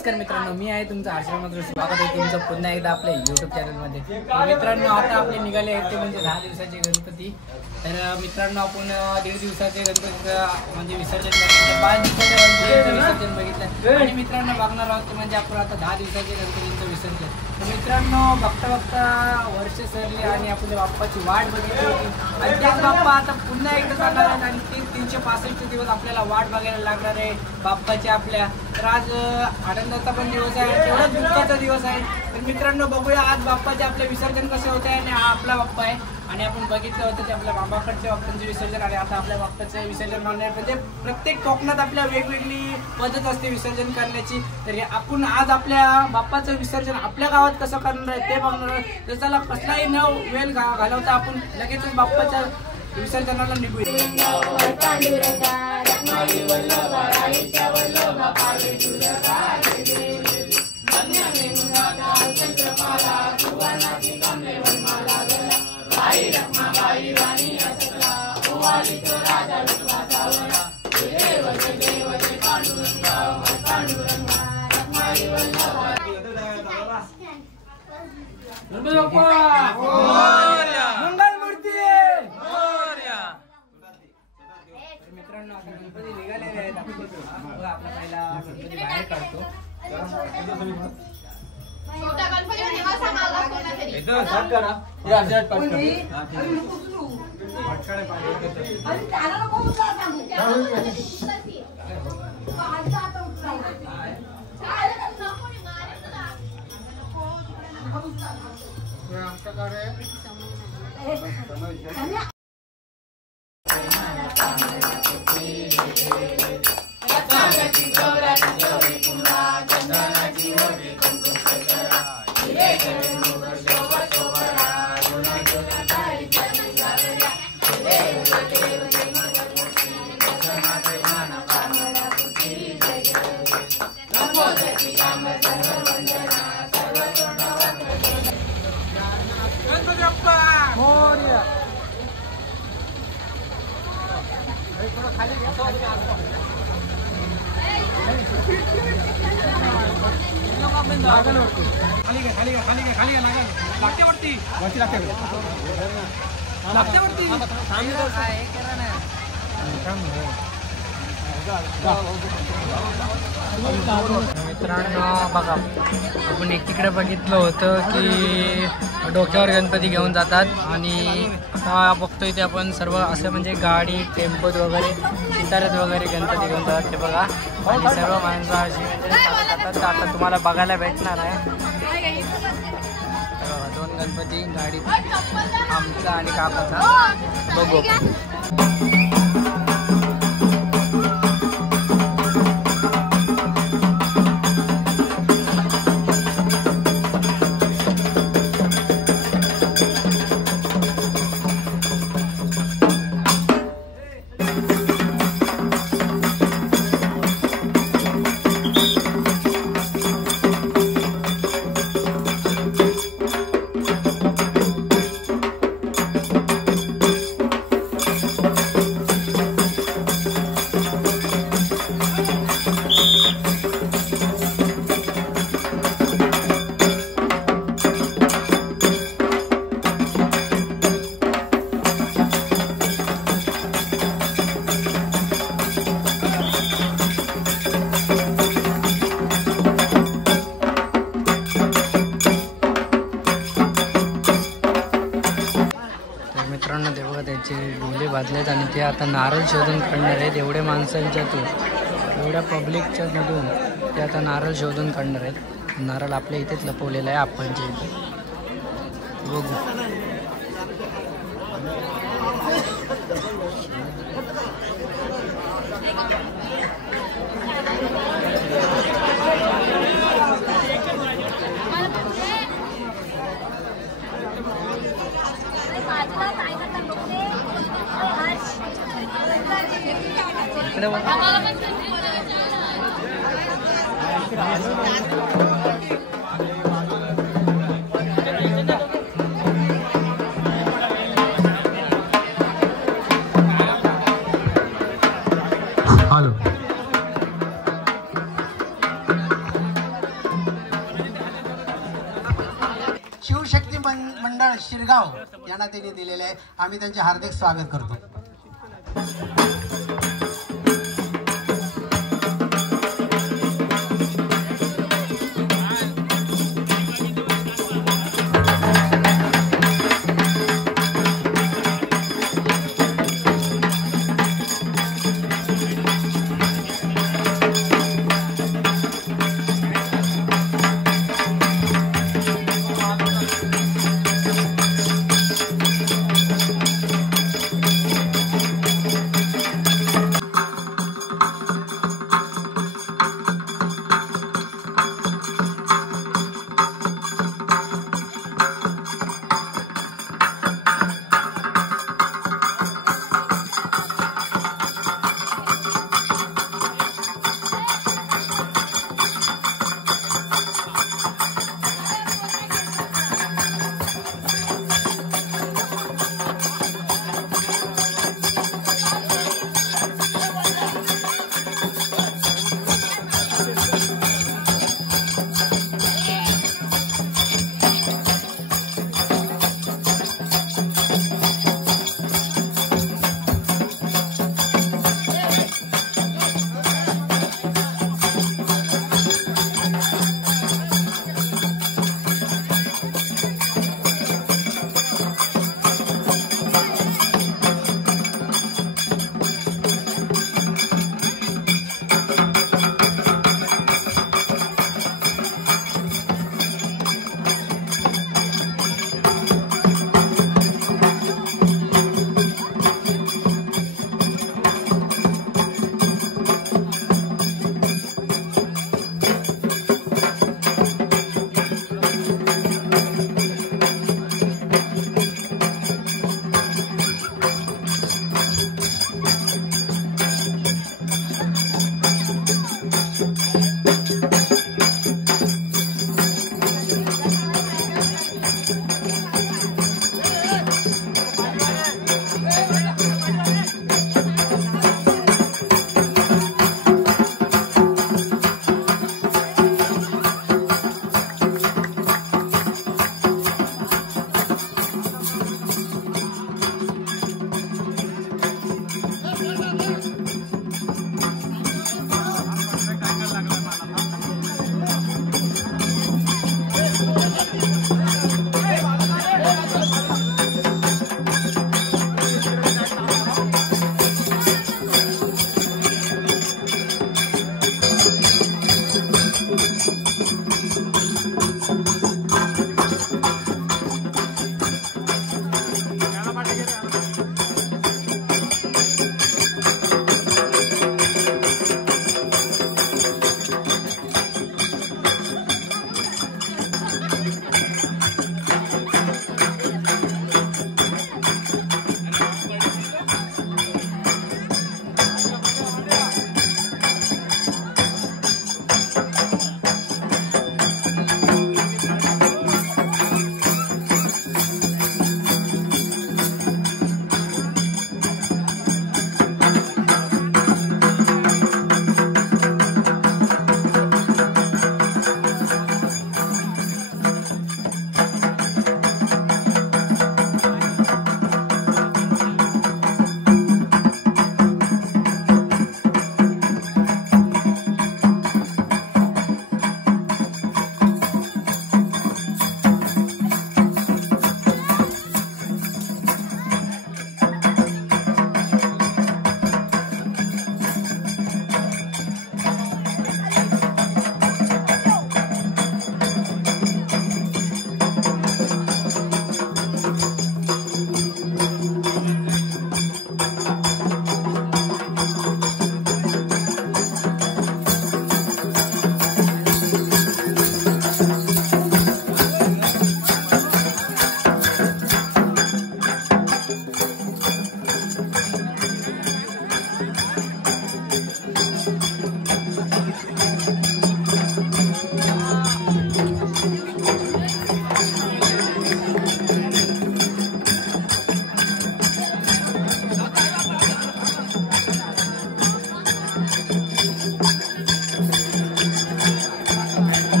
नमस्कार मित्रांनो, मी आहे तुमचं आश्रमात स्वागत आहे तुमचं पुन्हा एकदा आपल्या YouTube चॅनलमध्ये। मित्रांनो, आता आपले निघाले आहेत ते म्हणजे 10 दिवसाचे गणपती। तर मित्रांनो, आपण 1.5 दिवसाचे गणपतीचा म्हणजे विसर्जन केलं, 5 दिवसाचे विसर्जन बघितलं आणि मित्रांनो बघणार आहोत म्हणजे आपण आता 10 दिवसाचे गणपतीचं विसर्जन। तर मित्रांनो, बघता बघता वर्ष सरली आणि आपण बाप्पाची वाट बघितली होती आणि त्याच बाप्पा आता पुन्हा एकदा जाणार आहेत आणि 365 दिवस आपल्याला वाट बघायला लागणार आहे बाप्पाची आपल्या। तर आज आनंदाचा पण दिवस आहे, तेवढाच दुःखाचा दिवस आहे। तर मित्रांनो, बघूया आज बाप्पाचे आपले विसर्जन कसे होते आणि हा आपला बाप्पा आहे आणि आपण बघितलं होतं ते आपल्या बाबाकडच्या बाप्पांचे विसर्जन आणि आता आपल्या बाप्पाचं विसर्जन करणार। म्हणजे प्रत्येक कोकणात आपल्या वेगवेगळी पद्धत असते विसर्जन करण्याची। तर आपण आज आपल्या बाप्पाचं विसर्जन आपल्या गावात कसं करणार आहे ते बघणार आहे। तर चला, कसलाही न वेळ घालवता आपण लगेचच बाप्पाच्या विसर्जनाला निघूया। मित्रांनो, आता गणपती निघालेले आहेत, आपला पहिला गणपती बाहेर काढतो। मित्रांनो बघा, आपण एकीकडे बघितलं होतं की डोक्यावर गणपती घेऊन जातात आणि आता बघतोय ते आपण सर्व असे म्हणजे गाडी टेम्पोत वगैरे चितारत वगैरे गणपती घेऊन जातात ते बघा। आणि सर्व माणसं अशी म्हणजे जातात, आता तुम्हाला बघायला भेटणार आहे। 2 गणपती गाडीत, आमचा आणि काकाचा, बघू। मित्रांनो, ते बघा त्याचे डोले बांधलेत आणि ते आता नारळ शोधून काढणार आहेत। एवढ्या माणसांच्यातून, एवढ्या पब्लिकच्या मधून ते आता नारळ शोधून काढणार आहेत। नारळ आपल्या इथेच लपवलेला आहे, आपणच्या इथे बघू। राव यांना त्यांनी दिलेले आहे. आम्ही त्यांचे हार्दिक स्वागत करतो.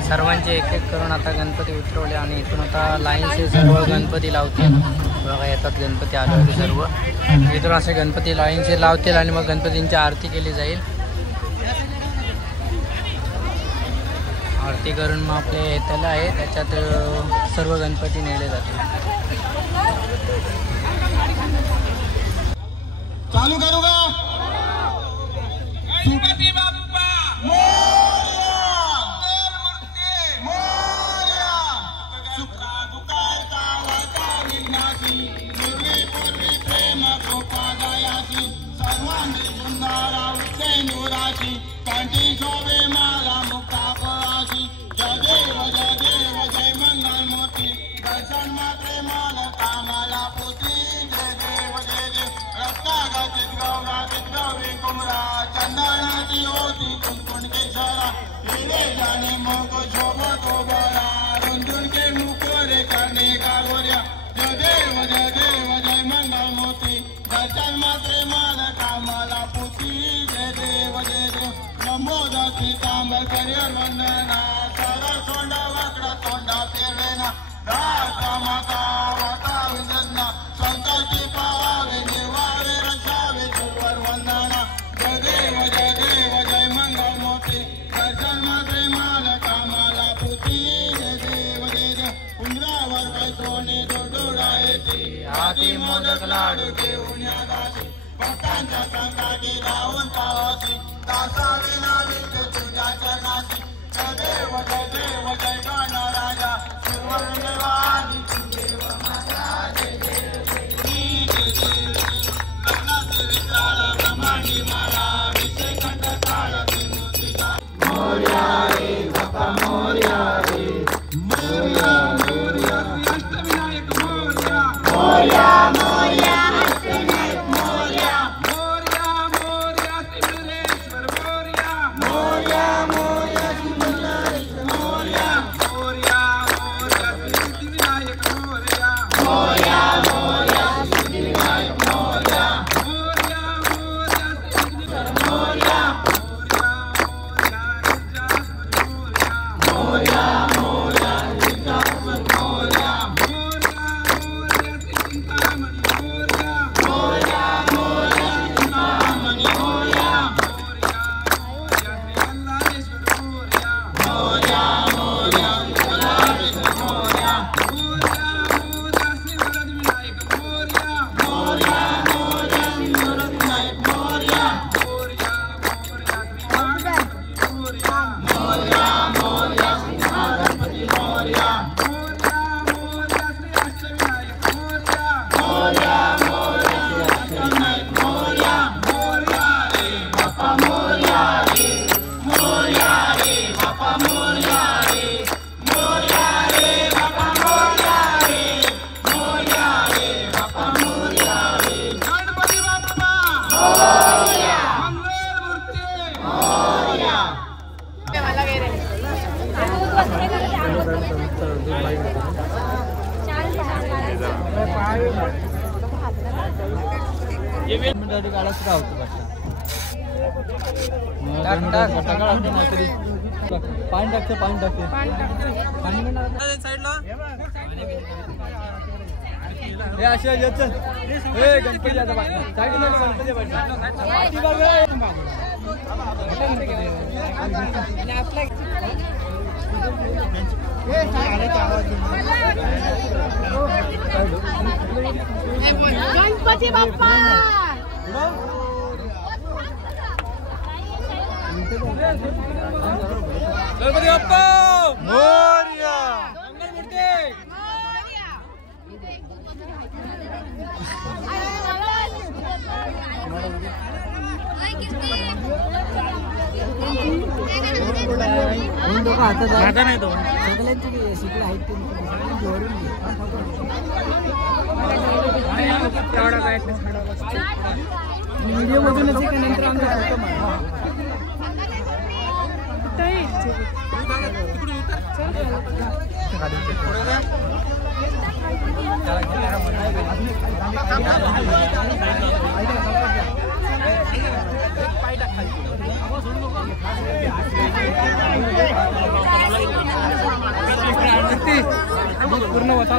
सर्वांचे एक एक करून आता गणपती उतरवले आणि इथून आता लाईनचे सर्व गणपती लावतील. बघा येतात गणपती आले होते सर्व. इथून असे गणपती लाईनचे लावतील आणि मग गणपतींची आरती केली जाईल. आरती करून मग आपले येताला आहे त्याच्यात सर्व गणपती नेले जातील. चालू करू का? गणपती बाप्पा सर्वांनी सुंदरा उच्चेंदुराची कंठी शोभे माला मुक्तापराची. जय देव जय मंगल मूर्ती दर्शन मात्रे माला कामाला पुत्री. जय देव रत्नागतीत गौरातीत गौरी कुमरा चंदनाची होती कुंकुण केशरा. हिरे जाणे मोग शोभतो बरा रुंदून के मुकोरे करणे गागोऱ्या. जय देव जय मंगल मूर्ती दर्शन मात्रे माला कामाला पुत्री. जय देव लंबोदर तांबर करियर वंदना सारा सोंडा वाकडा तोंडा पेरवेना. दास माता वाता विंदना संताची पावे निवारे रक्षावे सुवर वंदना. जय देव जय मंगल मूर्ती दर्शन मात्रे माला कामाला पुत्री. जय देव उंदरावर बैसोनी दोडोडा येते हाती मोदक लाडू घेऊन या दासी. भक्तांच्या संकटी राहून पावसी दासावी नावी तुझ्या चरणाची. जय देव जय गणराजा सुवर्णवादी देव माता. जय देव लग्नाचे विचार ब्रह्मांडी माला विषय कंठ काळ विमुक्तीचा. मोरया रे बाप्पा मोरया रे मोरया मोरया श्री अष्टविनायक मोरया. मोरया मोरया अष्टविनायक मोरया. मोरया मोरया श्री विघ्नेश्वर मोरया. मोरया मोरया श्री विघ्नेश्वर मोरया. मोरया मोरया श्री सिद्धिविनायक मोरया. मोरया मोरया श्री सिद्धिविनायक मोरया. मोरया मोरया श्री विघ्नेश्वर मोरया. मोरया मोरया सिद्धास्वर मोरया. मोरया मोरया श्री चिंतामणी मोरया. मोरया मोरया चिंतामणी मोरया. मोरया मोरया श्री कल्लाळेश्वर मोरया. मोरया मोरया श्री कल्लाळेश्वर मोरया. मोरया मोरया श्री वरदविनायक मोरया. मोरया मोरया श्री वरदविनायक मोरया. मोरया मोरया श्री गणपती मोरया. मोरया मोरया श्री गणपती मोरया. मोरया मोरया श्री अष्टविनायक मोरया. मोरया मोरया श्री अष्टविनायक मोरया. मोरया रे बाप्पा मोरया रे. मोरया रे बाप्पा मोरया रे. मोरया रे बाप्पा मोरया रे. मोरया रे बाप्पा मोरया रे. गणपती बाप्पा मोरया. मंगल मूर्ती मोरया. गणपती बाप्पा गणपती बाप्पा मोरया. आता नाही तो व्हिडिओ मधूनच नंतर आमच्या पूर्ण होता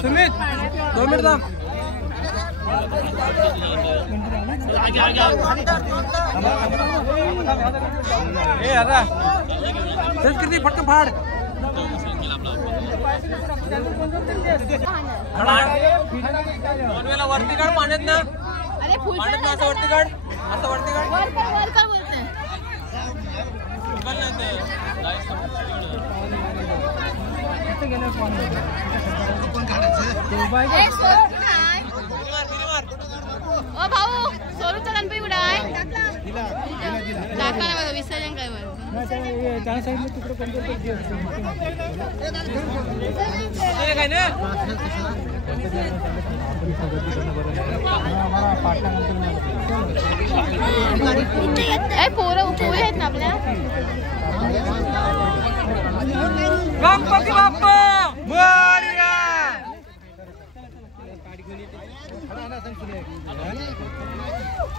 सुमित 2 मिनिट थांब. ए आता संस्कृती फटकन फाड. वरती काढ पाण्यात ना. पाण्यात ना असं वरती काढ. असं वरती काढ. ओ भाऊ सोरूचा गणपती कुठे आहे? टाका ना बघा विसर्जन काय बरं. काय ना पोरं पोहे आहेत ना आपल्या. गणपती बाप्पा मोरया.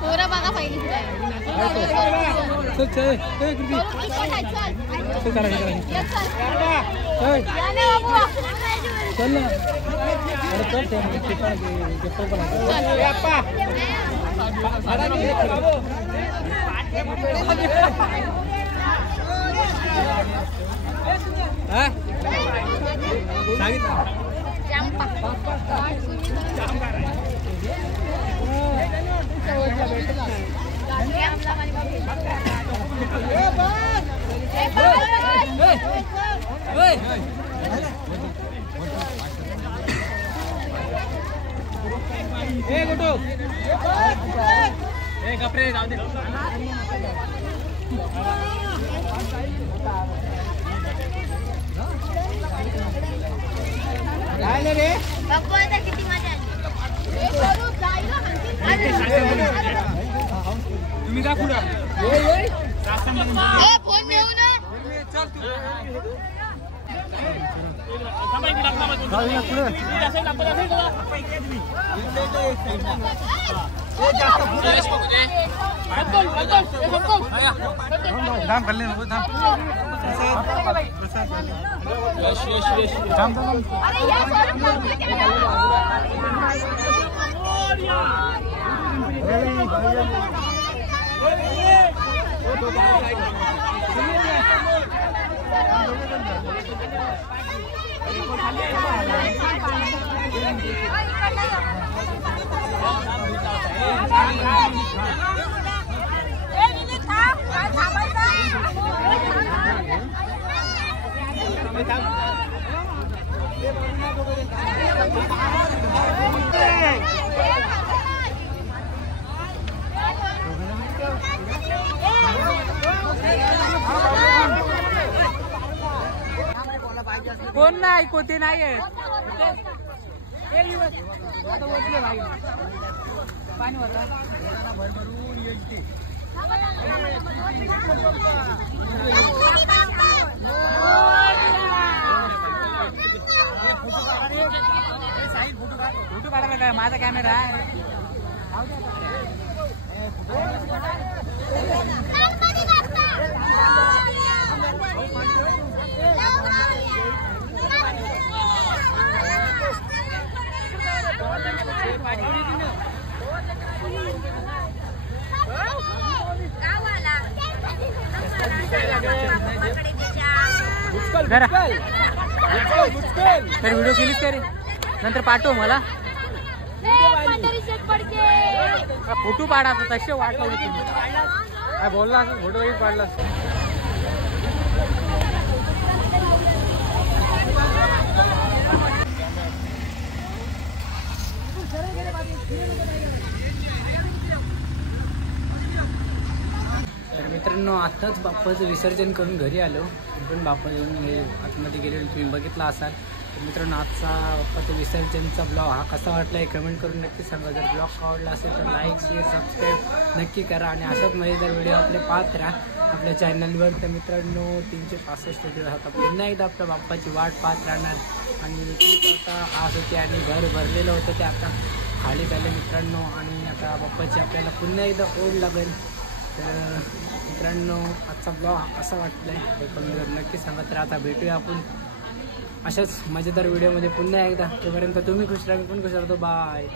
पोरं बघा पहिली कपडे जाऊ दे. रे बाप्पा आता किती मजा आली. तुम्ही का कुठं फोन देऊ ना. चल तू कोण नाही कोते नाही आहे. पाणी होतं भरभरून येते. फोटो काढायला काय माझा कॅमेरा आहे. तर व्हिडिओ केलीस का रे? नंतर पाठव मला. फोटो पाडा तसे वाटवली तुम्ही काय बोलला फोटोही पाडला. तर मित्रांनो आताच बाप्पाचं विसर्जन करून घरी आलो. पण बाप्पा येऊन आतमध्ये गेलेलो तुम्ही बघितला असाल. तर मित्रांनो आजचा बाप्पाचं विसर्जनचा ब्लॉग हा कसा वाटला हे कमेंट करून नक्की सांगा. जर ब्लॉग आवडला असेल तर लाईक शेअर सबस्क्राईब नक्की करा आणि अशाच मजेदार व्हिडिओ आपले पाहत राहा आपल्या चॅनलवर. तर मित्रांनो 365 व्हिडिओ आता पुन्हा एकदा आपल्या बाप्पाची वाट पाहत राहणार. आणि आता आज होते आणि घर भरलेलं होतं ते आता खाली झालं मित्रांनो. आणि आता बाप्पाची आपल्याला पुन्हा एकदा ओढ लागेल. तर मित्रांनो आजचा ब्लॉग कसा वाटला आहे हे कमेंट नक्की सांगा. तर आता भेटूया आपण अशाच मजेदार व्हिडिओमध्ये पुन्हा एकदा. तोपर्यंत तुम्ही खुश राहा, मी पण खुश राहतो. बाय.